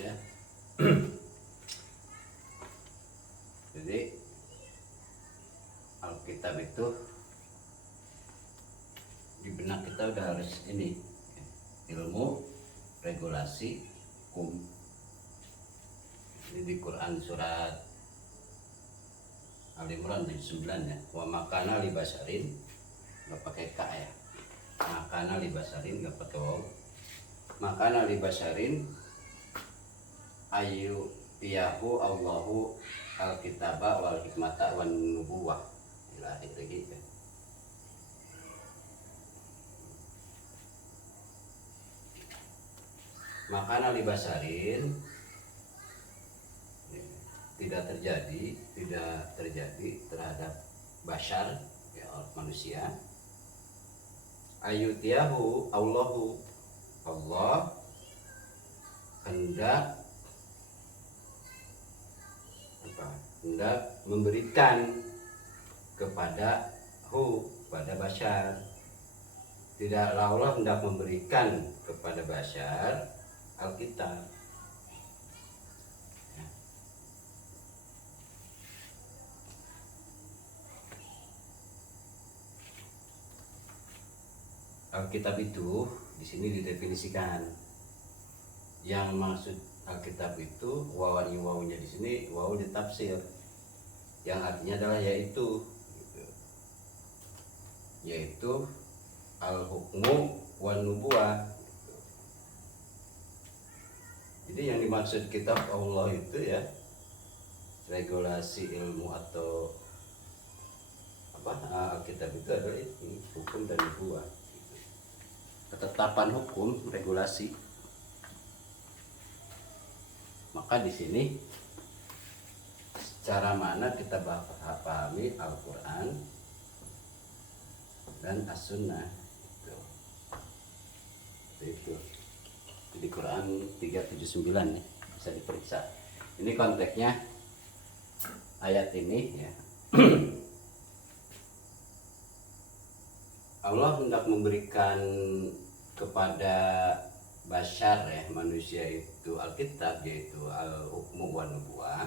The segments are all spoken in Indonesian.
ya. Jadi Alkitab itu di benak kita udah harus ini ilmu, regulasi, hukum. Ini di Quran surat Al-Imran 79 ya. Wa makana li basarin, nggak pakai ka ya. Makana li basarin nggak pakai waw. Makana li basarin ayu tiyahu Allahu al-kitaba wal hikmata wan nubuwah. Ila itu gitu. Makana li basarin tidak terjadi terhadap bashar ya, manusia. Ayutiyahu Allahu, Allah hendak memberikan kepada bashar. Tidaklah Allah hendak memberikan kepada bashar Alkitab. Alkitab itu di sini didefinisikan. Yang maksud Alkitab itu wawunya di sini wawu ditafsir. Yang artinya adalah yaitu al-hukmu wan nubuwah. Jadi yang dimaksud kitab Allah itu ya regulasi ilmu atau Alkitab itu adalah ini hukum dan nubuwah. Ketetapan hukum, regulasi. Maka di sini secara mana kita pahami Al-Quran dan As-Sunnah itu di Quran 379 nih, bisa diperiksa. Ini konteksnya ayat ini ya. Allah hendak memberikan kepada bashar ya, manusia itu Alkitab, yaitu al-hukmu wan nubuwah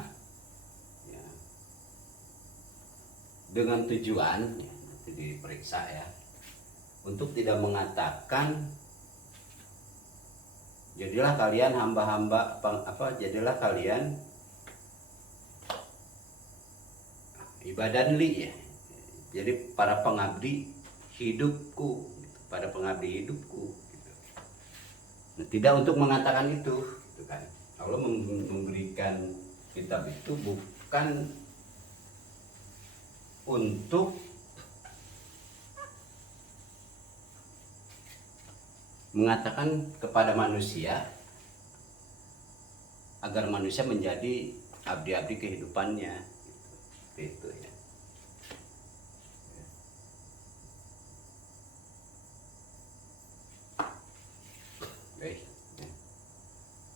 ya. Dengan tujuan ya, nanti diperiksa ya, untuk tidak mengatakan jadilah kalian hamba-hamba jadilah kalian ibadan li ya. Jadi para pengabdi hidupku, pada pengabdi hidupku gitu. Nah, tidak untuk mengatakan itu gitu kan. Allah memberikan kitab itu bukan untuk mengatakan kepada manusia agar manusia menjadi abdi-abdi kehidupannya gitu ya.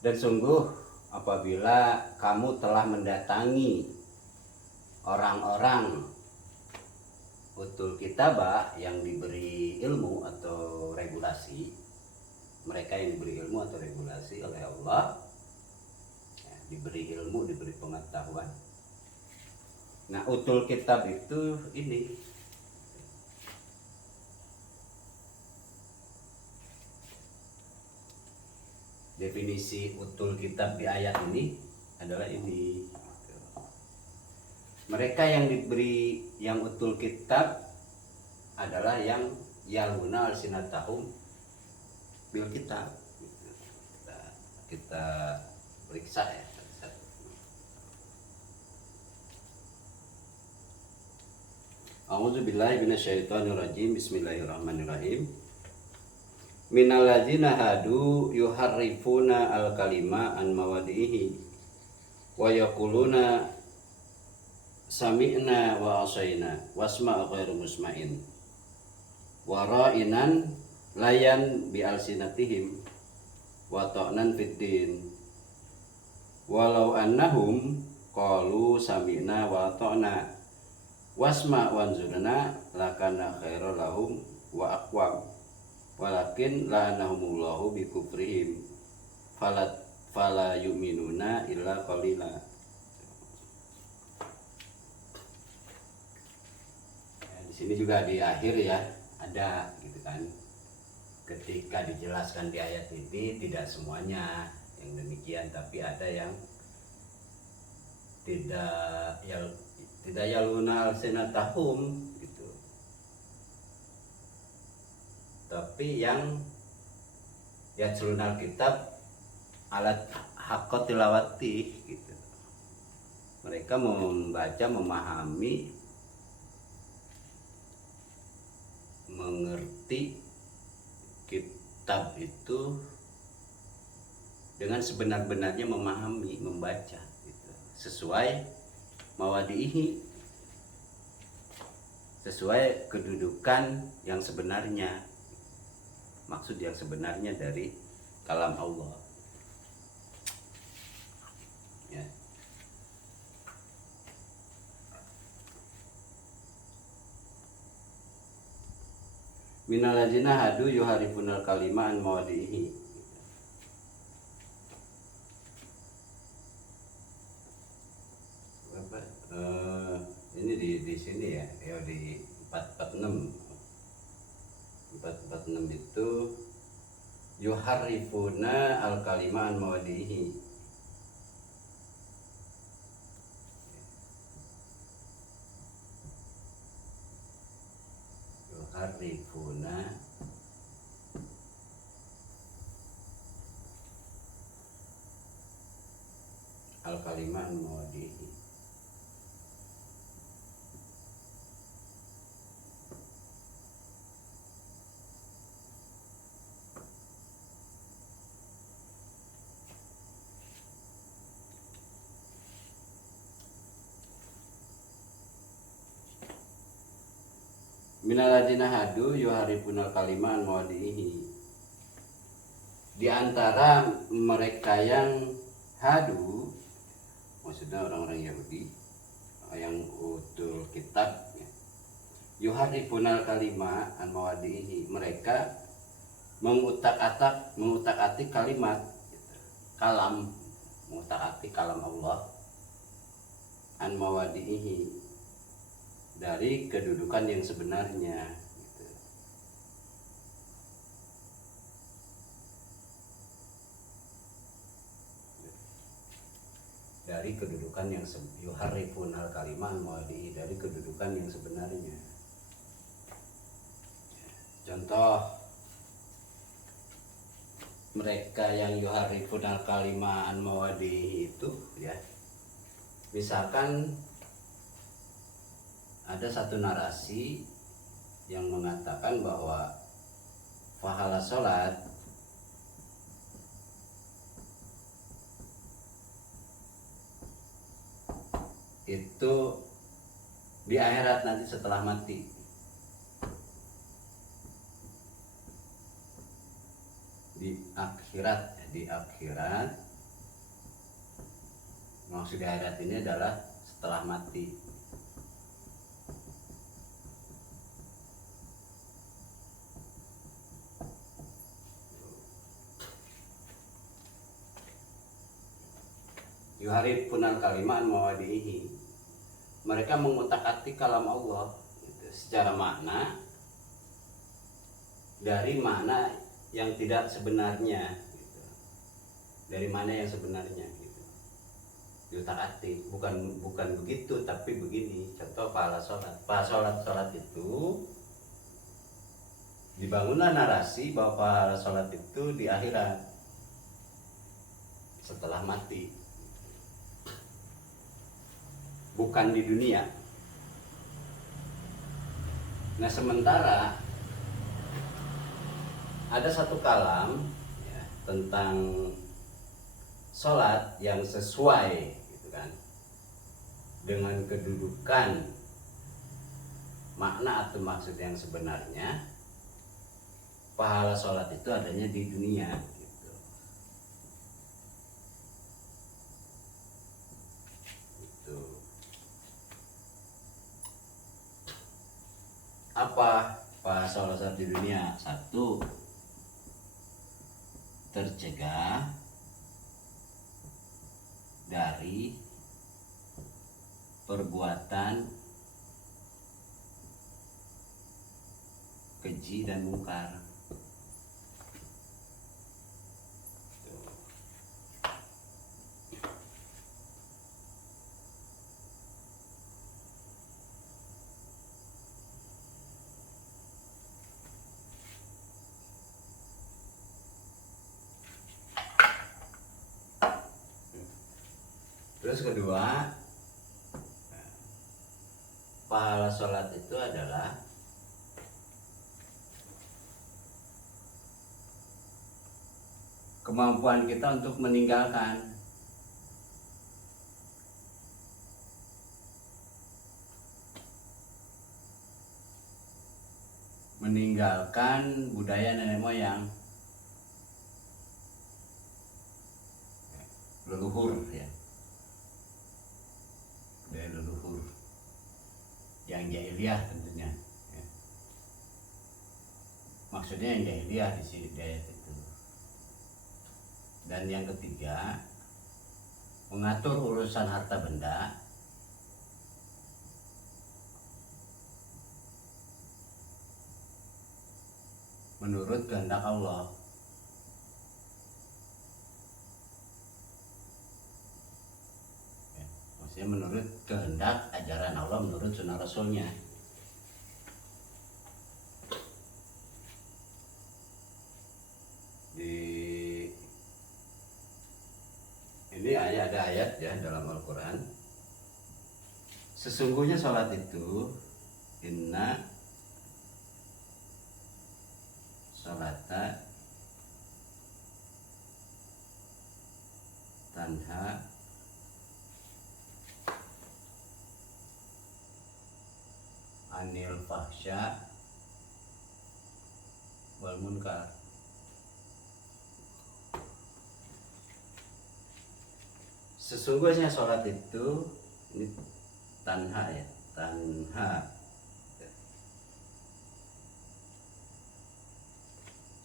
Dan sungguh apabila kamu telah mendatangi orang-orang utul kitabah yang diberi ilmu atau regulasi, mereka yang diberi ilmu atau regulasi oleh Allah ya, diberi ilmu, diberi pengetahuan. Nah, utul kitab itu ini definisi utul kitab di ayat ini adalah ini. Mereka yang diberi yang utul kitab adalah yang yaluna alsinatahum bil kitab. Kita periksa ya. A'udzubillahi minasyaitonirrajim. Bismillahirrahmanirrahim. Minal ladzina hadu yuharrifuna al-kalima an mawadihi wa yaquluna sami'na wa asaina wasma' ghairu musma'in wa ra'inan layan bi alsinatihim wa ta'nan fid din walau annahum qalu sami'na wa ta'na wasma' wanzurna lakana khairal lahum wa aqwam walakin la'anahumullahu bi kufrihim fala yu'minuna illa qalila. Ya, di sini juga di akhir ya ada gitu kan, ketika dijelaskan di ayat ini tidak semuanya yang demikian, tapi ada yang tidak yaluna alsinatahum gitu, tapi yang yatlunal kitab alat haqqa tilawati gitu. Mereka membaca, memahami, mengerti kitab itu dengan sebenar-benarnya, memahami, membaca gitu. Sesuai mawadihi, sesuai kedudukan yang sebenarnya, maksud yang sebenarnya dari kalam Allah ya. Minal ladzina hadu yuharifunal kalima an mawadihi. Ini di sini ya, ya di 446 itu yuharifuna al kalima an mawadihi. Yuharifuna al kalima an mawadihi. Minal ladzina hadu yuharifunal kalima an mawadihi. Di antara mereka yang hadu, maksudnya orang-orang Yahudi yang utul kitab ya. Yuharifunal kalima an mawadihi, mereka mengutak-atik kalimat gitu. Kalam, mengutak-atik kalam Allah an mawadihi, dari kedudukan yang sebenarnya gitu. Dari kedudukan yang yuharifunal kalimah mawadihi, dari kedudukan yang sebenarnya. Contoh mereka yang yuharifunal kalimah an mawadihi itu ya, misalkan ada satu narasi yang mengatakan bahwa pahala sholat itu di akhirat nanti setelah mati. Di akhirat maksud di akhirat ini adalah setelah mati. Yuharifunal kalimah mawadihi, mereka mengutak-atik kalam Allah gitu, secara makna dari makna yang tidak sebenarnya gitu. Dari mana yang sebenarnya gitu, diutak-atik, bukan begitu tapi begini. Contoh pahala sholat itu dibangunlah narasi bahwa pahala sholat itu di akhirat setelah mati, bukan di dunia. Nah sementara ada satu kalam ya, tentang sholat yang sesuai gitu kan, dengan kedudukan makna atau maksud yang sebenarnya. Pahala sholat itu adanya di dunia gitu. Itu apa pahala sholat di dunia? Satu, tercegah dari perbuatan keji dan mungkar. Terus kedua, pahala sholat itu adalah kemampuan kita untuk meninggalkan budaya nenek moyang, leluhur ya, budaya leluhur yang jahiliyah tentunya ya. Maksudnya yang jahiliyah di sini budaya itu. Dan yang ketiga, mengatur urusan harta benda menurut kehendak Allah. Ya, maksudnya menurut kehendak ajaran Allah, menurut sunnah Rasulnya. Ini ada ayat ya dalam Al-Quran. Sesungguhnya sholat itu, inna sholata tanha anil fahsya wal munkar. Sesungguhnya sholat itu, ini tanha ya, tanha.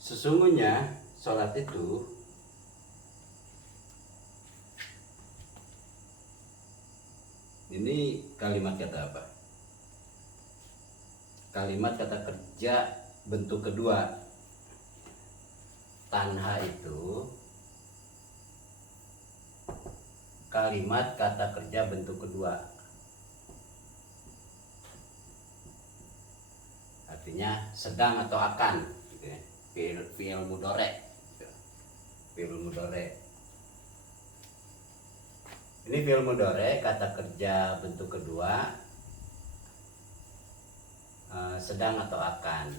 Sesungguhnya sholat itu ini kalimat kata apa? Kalimat kata kerja bentuk kedua. Tanha itu kalimat kata kerja bentuk kedua, artinya sedang atau akan gitu ya. Fi'il mudhari. Fi'il mudhari. Ini fi'il mudhari, kata kerja bentuk kedua, sedang atau akan.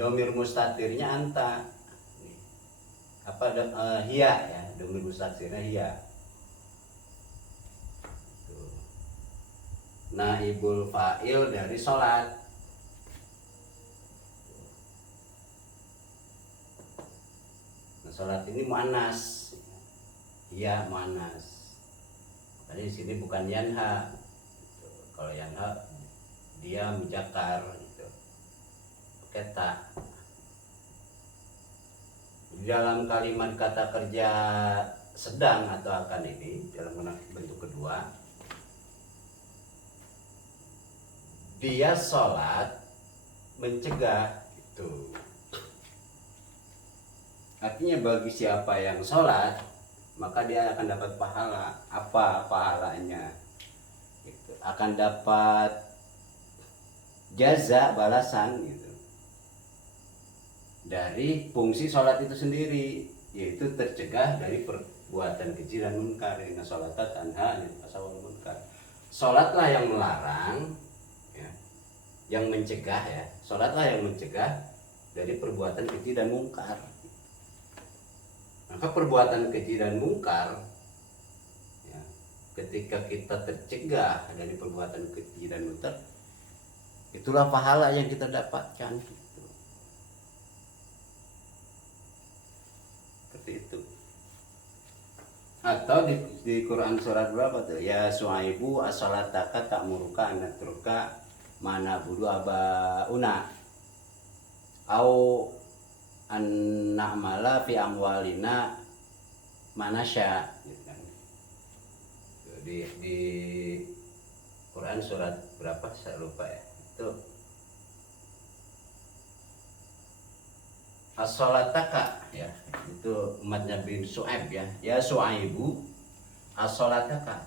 Domir mustatirnya anta. Apa hiya ya, domir mustatirnya hiya. Naibul fa'il dari sholat. Nah, sholat ini muannas, hiya muannas. Tadi di sini bukan yanha. Kalau yanha dia mujakar gitu. Kata di dalam kalimat kata kerja sedang atau akan ini dalam bentuk kedua, dia sholat mencegah itu. Artinya bagi siapa yang sholat, maka dia akan dapat pahala. Apa pahalanya? Gitu. Akan dapat jaza, balasan gitu, dari fungsi sholat itu sendiri, yaitu tercegah dari perbuatan keji dan munkar. Inna sholata tanha anil fahsya wal munkar. Sholatlah yang melarang ya, yang mencegah ya, sholatlah yang mencegah dari perbuatan keji dan mungkar. Maka perbuatan keji dan mungkar ya, ketika kita tercegah dari perbuatan keji dan mungkar, itulah pahala yang kita dapatkan gitu. Seperti itu. Atau di Quran surat berapa tuh? Ya Su'aibu as-salataka ta'muruka an natruka mana budu abauna au an na'mala fi amwalina manasya gitu kan. Di Quran surat berapa saya lupa ya, itu as-salataka ya, itu umatnya bin Su'aib ya Su'aibu as-salataka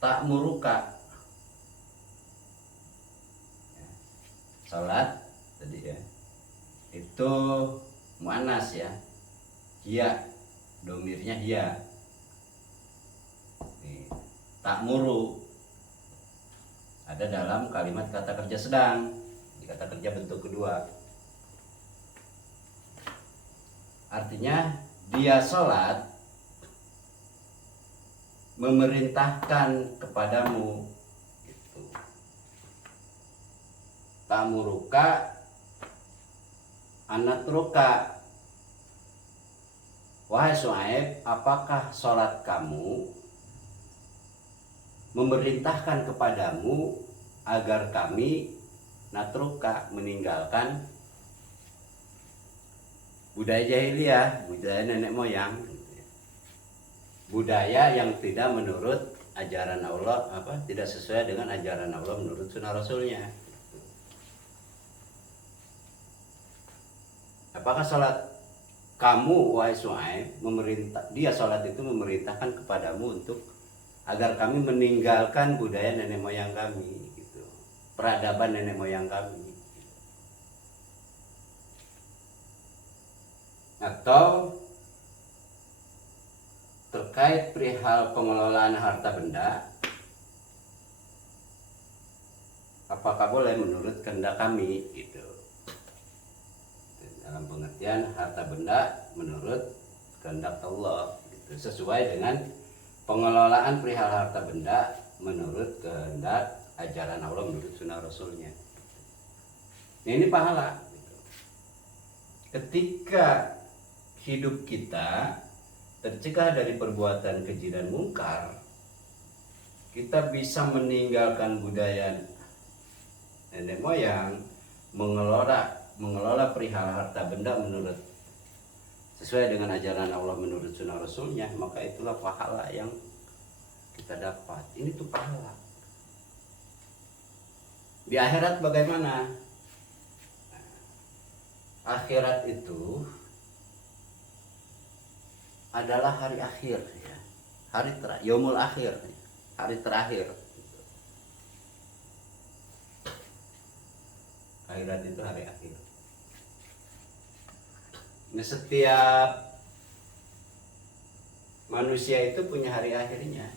tak muruka ya, salat tadi ya, itu muannas ya, hiya, domirnya hiya. Nih, tak muru ada dalam kalimat kata kerja sedang, di kata kerja bentuk kedua. Artinya dia sholat memerintahkan kepadamu gitu. Tamuruka anatruka, wahai Su'aib, apakah sholat kamu memerintahkan kepadamu agar kami natruka, meninggalkan budaya jahiliyah, budaya nenek moyang, budaya yang tidak menurut ajaran Allah, tidak sesuai dengan ajaran Allah menurut sunnah Rasulnya. Apakah sholat kamu wahai Su'aib dia sholat itu memerintahkan kepadamu untuk agar kami meninggalkan budaya nenek moyang kami gitu, peradaban nenek moyang kami, atau terkait perihal pengelolaan harta benda, apakah boleh menurut kehendak kami gitu, dalam pengertian harta benda menurut kehendak Allah gitu, sesuai dengan pengelolaan perihal harta benda menurut kehendak ajaran Allah menurut sunnah Rasulnya. Nah, ini pahala gitu. Ketika hidup kita tercegah dari perbuatan keji dan mungkar, kita bisa meninggalkan budaya nenek moyang, mengelola perihal harta benda menurut sesuai dengan ajaran Allah menurut sunnah Rasulnya, maka itulah pahala yang kita dapat. Ini tuh pahala. Di akhirat bagaimana? Akhirat itu adalah hari akhir ya, hari terakhir, yaumul akhir, hari terakhir. Akhirat itu hari akhir. Nah, setiap manusia itu punya hari akhirnya.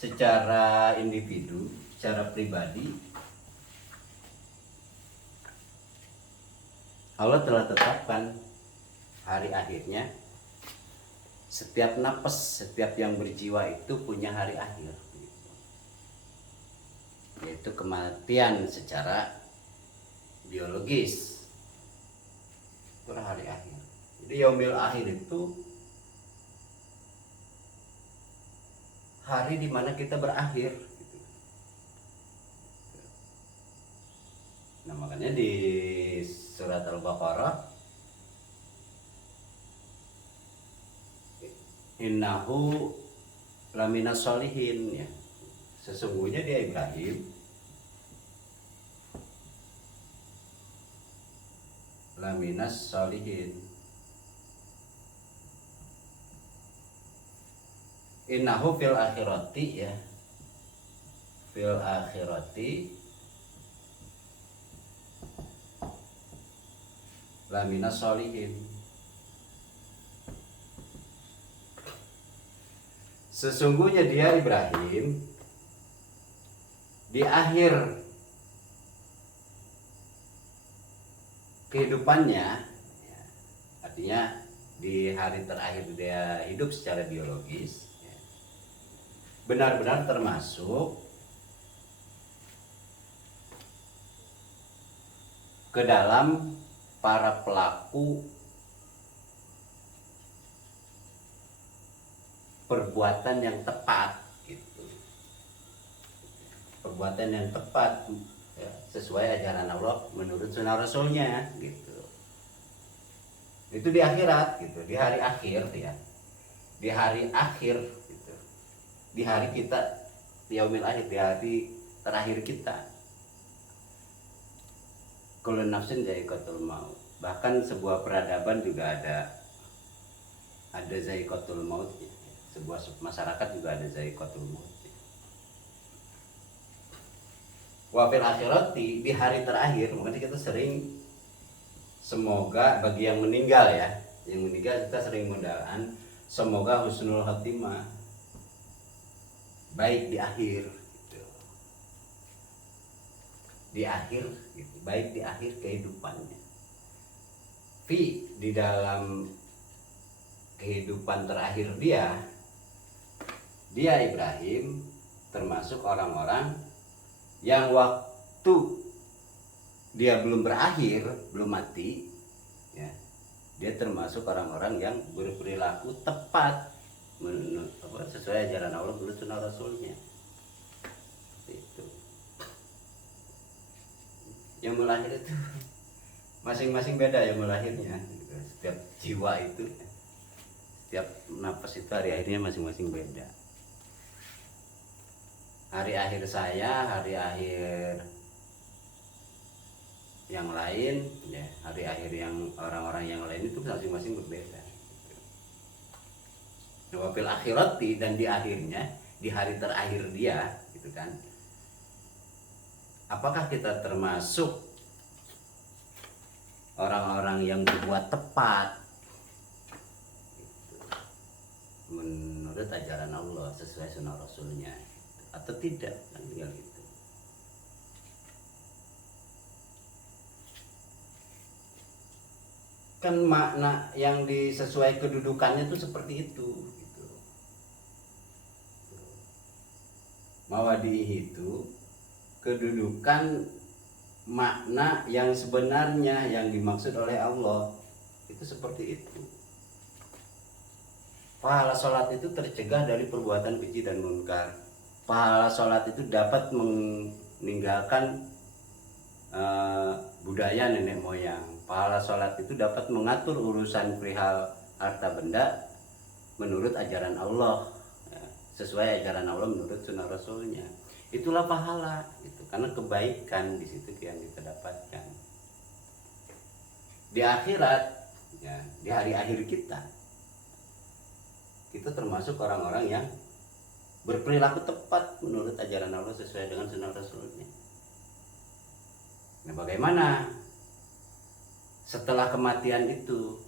Secara individu, secara pribadi, Allah telah tetapkan hari akhirnya. Setiap napas, setiap yang berjiwa itu punya hari akhir, yaitu kematian secara biologis. Itulah hari akhir. Jadi yaumil akhir itu hari dimana kita berakhir gitu. Nah, makanya di surat Al-Baqarah, innahu laminas sholihin ya, sesungguhnya dia Ibrahim laminas sholihin. Innahu fil akhirati ya, fil akhirati laminas sholihin. Sesungguhnya dia Ibrahim di akhir kehidupannya ya, artinya di hari terakhir dia hidup secara biologis ya, benar-benar termasuk ke dalam para pelaku perbuatan yang tepat gitu, perbuatan yang tepat ya, sesuai ajaran Allah menurut sunnah Rasulnya gitu. Itu di akhirat gitu, di hari akhir ya, di hari akhir gitu, di hari kita, di yaumil akhir, di hari terakhir kita. Kullu nafsin dha'iqatul maut. Bahkan sebuah peradaban juga ada dha'iqatul maut. Sebuah masyarakat juga ada dha'iqatul maut. Wa fil akhirati, di hari terakhir, makanya kita sering, semoga bagi yang meninggal ya, yang meninggal kita sering mendoakan semoga husnul khotimah, baik di akhir gitu. Di akhir gitu, baik di akhir kehidupannya. Di dalam kehidupan terakhir dia Ibrahim termasuk orang-orang yang waktu dia belum berakhir, belum mati ya, dia termasuk orang-orang yang berperilaku tepat sesuai ajaran Allah menurut sunnah Rasulnya. Itu yang melahir itu masing-masing beda yang melahirnya. Setiap jiwa itu, setiap nafas itu hari akhirnya masing-masing beda. Hari akhir saya, hari akhir yang lain ya, hari akhir yang orang-orang yang lain itu masing-masing berbeda. Wafil akhirati, dan di akhirnya, di hari terakhir dia gitu kan, apakah kita termasuk orang-orang yang berbuat tepat menurut ajaran Allah sesuai sunnah Rasulnya atau tidak, kan tinggal gitu. Kan makna yang disesuai kedudukannya itu seperti itu gitu. Mawadihi itu kedudukan, makna yang sebenarnya yang dimaksud oleh Allah itu seperti itu. Pahala sholat itu tercegah dari perbuatan keji dan munkar. Pahala sholat itu dapat meninggalkan budaya nenek moyang. Pahala sholat itu dapat mengatur urusan perihal harta benda menurut ajaran Allah, sesuai ajaran Allah menurut sunnah Rasulnya. Itulah pahala gitu, karena kebaikan di situ yang kita dapatkan. Di akhirat ya, di hari akhir kita termasuk orang-orang yang berperilaku tepat menurut ajaran Allah sesuai dengan sunnah Rasulnya. Nah, bagaimana setelah kematian itu?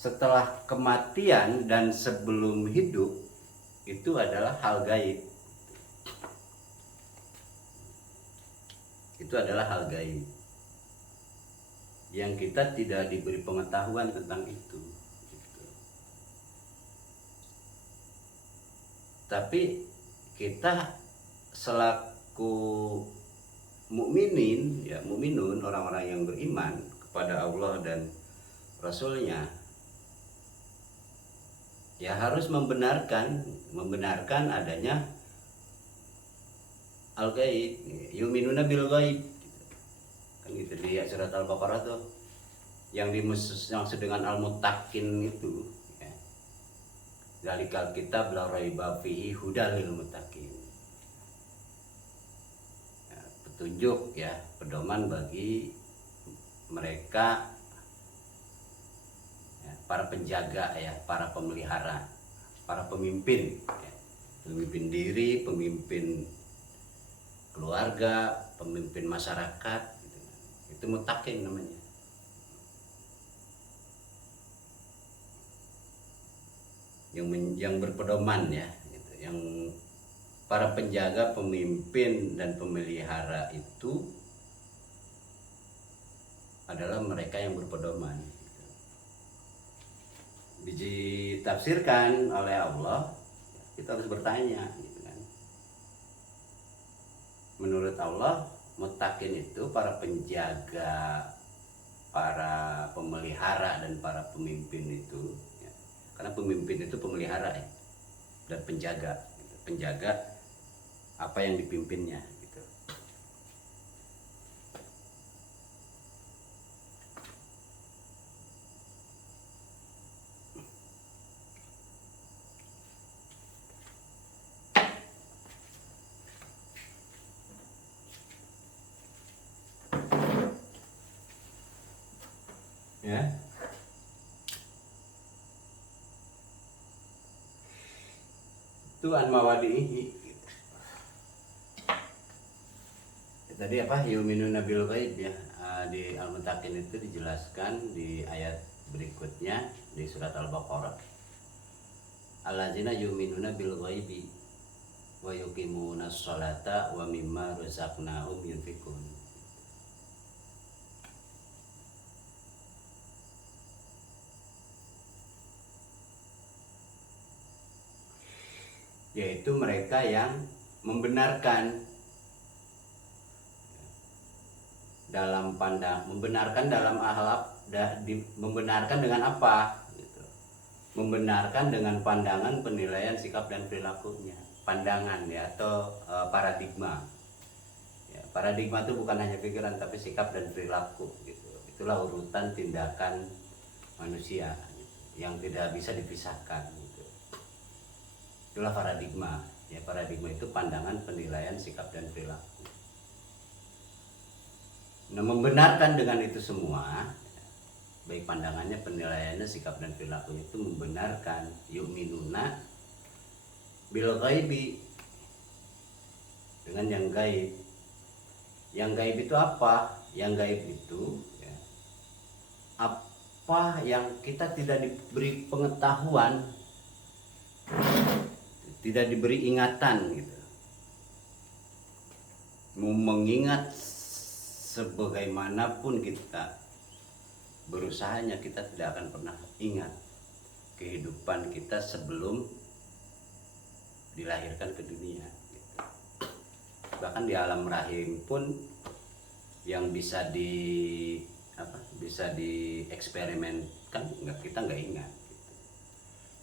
Setelah kematian dan sebelum hidup itu adalah hal gaib. Itu adalah hal gaib yang kita tidak diberi pengetahuan tentang itu gitu. Tapi kita selaku mukminin ya, mukminun, orang-orang yang beriman kepada Allah dan Rasulnya ya harus membenarkan adanya al-gaib, yu'minuna bil gaib kan gitu. Di surat Al-Baqarah tuh yang dimaksud dengan al-muttaqin itu ya, zalikal kitab la raiba fihi hudal lil muttaqin ya, petunjuk ya, pedoman bagi mereka ya, para penjaga ya, para pemelihara, para pemimpin ya, pemimpin diri, pemimpin keluarga, pemimpin masyarakat gitu. Itu muttaqin namanya. Yang berpedoman ya gitu. Yang para penjaga, pemimpin dan pemelihara itu adalah mereka yang berpedoman gitu. Ditafsirkan oleh Allah, kita harus bertanya gitu kan. Menurut Allah, muttaqin itu para penjaga, para pemelihara dan para pemimpin itu ya. Karena pemimpin itu pemelihara ya, dan penjaga gitu. Penjaga apa yang dipimpinnya gitu. Ya. Itu an mawadihi. Tadi apa yuminuna bil ghaib ya. Di Al-Muttaqin itu dijelaskan di ayat berikutnya di surat Al-Baqarah. Allazina yuminuna bil ghaibi wa yuqimuna sholata wa mimma razaqnahum yunfikun. Yaitu mereka yang membenarkan dalam membenarkan dalam akhlak, membenarkan dengan apa gitu. Membenarkan dengan pandangan, penilaian, sikap dan perilakunya. Pandangan ya, atau paradigma ya, paradigma itu bukan hanya pikiran tapi sikap dan perilaku gitu. Itulah urutan tindakan manusia gitu, yang tidak bisa dipisahkan gitu. Itulah paradigma ya. Paradigma itu pandangan, penilaian, sikap dan perilaku. Nah, membenarkan dengan itu semua, baik pandangannya, penilaiannya, sikap dan perilakunya, itu membenarkan yu'minuna bil ghaibi, dengan yang gaib. Yang gaib itu apa? Yang gaib itu ya, apa yang kita tidak diberi pengetahuan, tidak diberi ingatan gitu. Mau mengingat sebagaimanapun kita berusahanya, kita tidak akan pernah ingat kehidupan kita sebelum dilahirkan ke dunia gitu. Bahkan di alam rahim pun yang bisa dieksperimenkan kita nggak ingat gitu.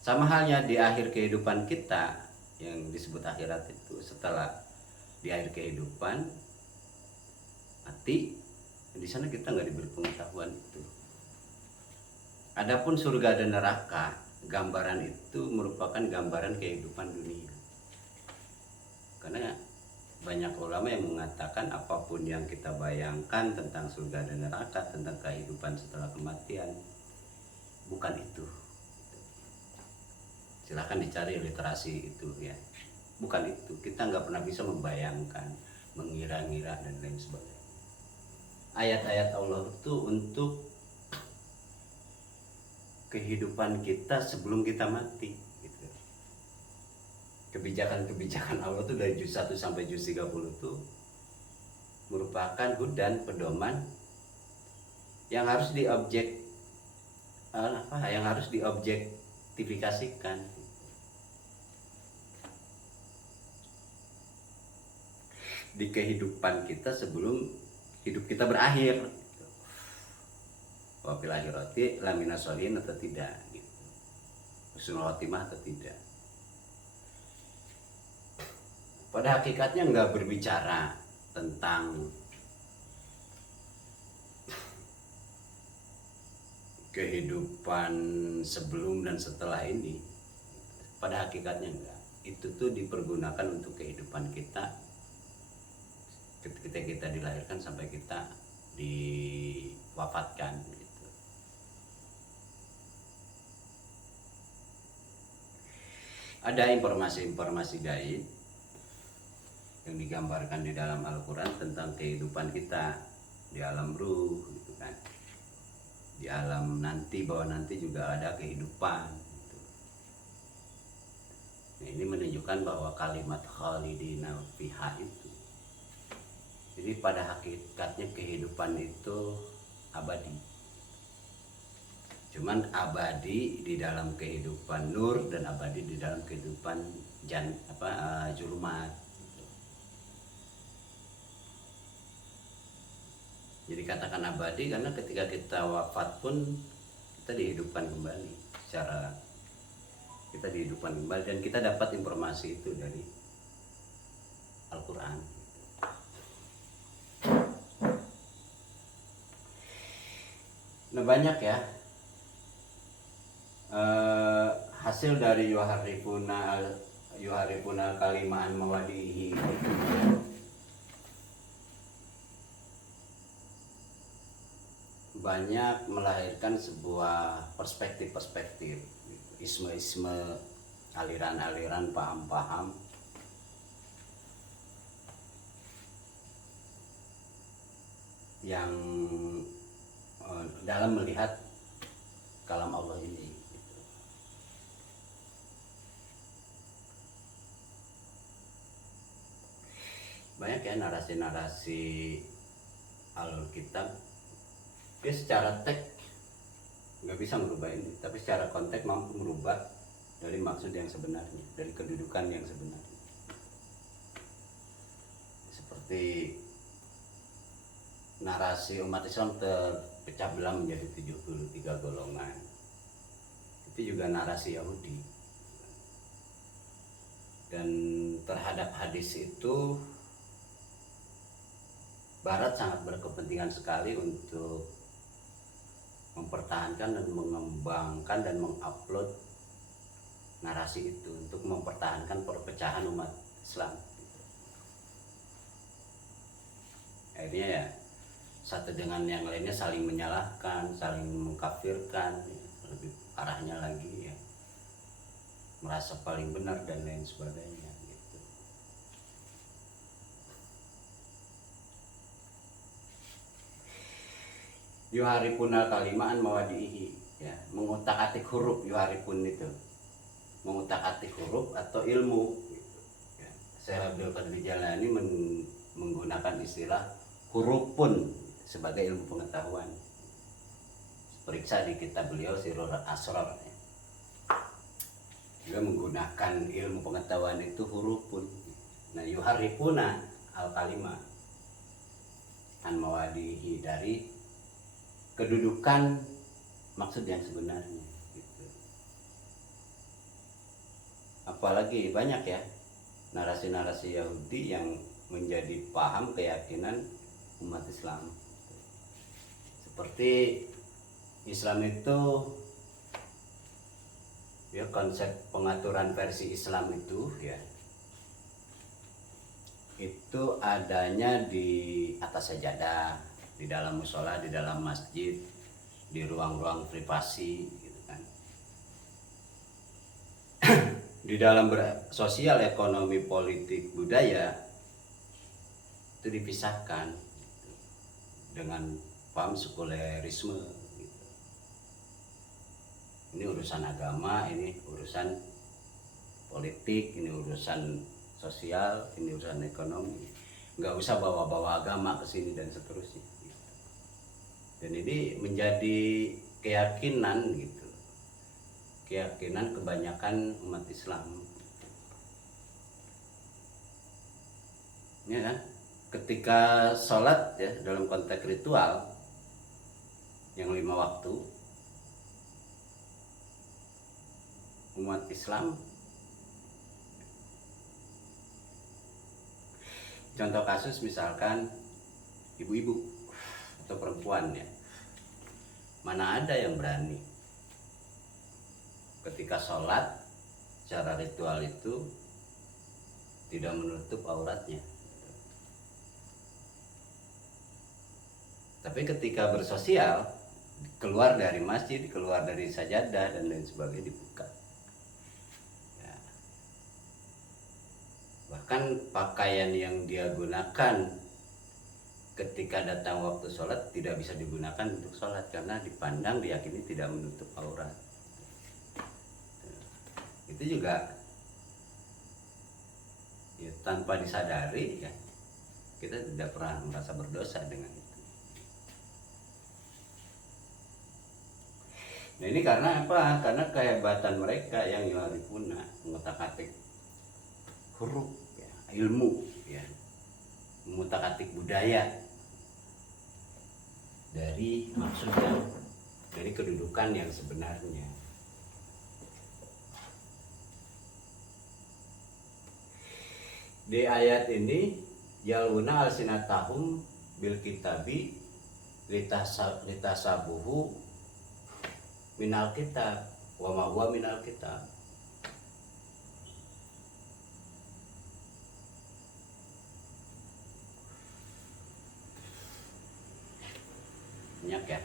Sama halnya di akhir kehidupan kita yang disebut akhirat itu, setelah di akhir kehidupan mati, di sana kita nggak diberi pengetahuan itu. Adapun surga dan neraka, gambaran itu merupakan gambaran kehidupan dunia. Karena banyak ulama yang mengatakan apapun yang kita bayangkan tentang surga dan neraka, tentang kehidupan setelah kematian, bukan itu. Silahkan dicari literasi itu ya. Bukan itu. Kita nggak pernah bisa membayangkan, mengira-ngira dan lain sebagainya. Ayat-ayat Allah itu untuk kehidupan kita sebelum kita mati gitu. Kebijakan-kebijakan Allah itu dari juz 1 sampai juz 30 itu merupakan hudan, pedoman yang harus diobjektifikasikan di kehidupan kita sebelum hidup kita berakhir gitu. Wa fil akhirati lamina sholihin atau tidak gitu. Husnul khotimah atau tidak. Pada hakikatnya nggak berbicara tentang kehidupan sebelum dan setelah ini. Pada hakikatnya enggak. Itu tuh dipergunakan untuk kehidupan kita ketika kita dilahirkan sampai kita diwafatkan gitu. Ada informasi-informasi gaib yang digambarkan di dalam Al-Quran tentang kehidupan kita di alam ruh gitu kan, di alam nanti, bahwa nanti juga ada kehidupan gitu. Nah, ini menunjukkan bahwa kalimat khalidina fiha itu, jadi pada hakikatnya kehidupan itu abadi. Cuman abadi di dalam kehidupan nur dan abadi di dalam kehidupan zulumat. Jadi katakan abadi karena ketika kita wafat pun kita dihidupkan kembali, secara kita dihidupkan kembali, dan kita dapat informasi itu dari Al-Quran. Nah, banyak ya hasil dari yuharifuna kalimaan mawadihi. banyak melahirkan sebuah perspektif-perspektif, isme-isme, aliran-aliran, paham-paham yang dalam melihat kalam Allah ini. Banyak ya narasi-narasi alur kitab, dia secara teks nggak bisa merubah ini, tapi secara konteks mampu merubah dari maksud yang sebenarnya, dari kedudukan yang sebenarnya. Seperti narasi umat Islam terpecah belah menjadi 73 golongan, itu juga narasi Yahudi. Dan terhadap hadis itu Barat sangat berkepentingan sekali untuk mempertahankan dan mengembangkan dan mengupload narasi itu, untuk mempertahankan perpecahan umat Islam. Akhirnya ya satu dengan yang lainnya saling menyalahkan, saling mengkafirkan, lebih parahnya lagi ya merasa paling benar dan lain sebagainya gitu. Yuharipunal kalimaan mawadihi, ya, mengutak-atik huruf. Yuharipun itu mengutak-atik huruf atau ilmu gitu, ya. Syekh Abdul Qadir Jailani menggunakan istilah huruf pun sebagai ilmu pengetahuan. Periksa di kitab beliau Sirrul Asrar, ya. Dia menggunakan ilmu pengetahuan itu huruf pun. Nah, yuharifuna al kalimah an mawadihi, dari kedudukan maksud yang sebenarnya gitu. Apalagi banyak ya narasi-narasi Yahudi yang menjadi paham keyakinan umat Islam. Seperti Islam itu ya, konsep pengaturan versi Islam itu ya, itu adanya di atas sajadah, di dalam musola, di dalam masjid, di ruang-ruang privasi gitu kan. Di dalam sosial, ekonomi, politik, budaya itu dipisahkan dengan paham sekulerisme gitu. Ini urusan agama, ini urusan politik, ini urusan sosial, ini urusan ekonomi. Nggak usah bawa-bawa agama ke sini dan seterusnya. Dan ini menjadi keyakinan gitu, keyakinan kebanyakan umat Islam, ya kan? Ketika sholat ya, dalam konteks ritual yang 5 waktu, umat Islam, contoh kasus misalkan ibu-ibu atau perempuan ya, mana ada yang berani ketika sholat secara ritual itu tidak menutup auratnya. Tapi ketika bersosial, keluar dari masjid, keluar dari sajadah dan lain sebagainya, dibuka ya. Bahkan pakaian yang dia gunakan ketika datang waktu sholat tidak bisa digunakan untuk sholat, karena dipandang, diyakini tidak menutup aurat. Itu juga ya, tanpa disadari ya, kita tidak pernah merasa berdosa dengan itu. Nah ini karena apa? Karena kehebatan mereka yang yuharifuna, mengutak-atik huruf ya, ilmu ya, mengutak-atik budaya dari maksudnya, dari kedudukan yang sebenarnya. Di ayat ini yaluna alsinatahum bil kitabi litasabuhu minal kitab wa ma huwa minal kitab. Banyak ya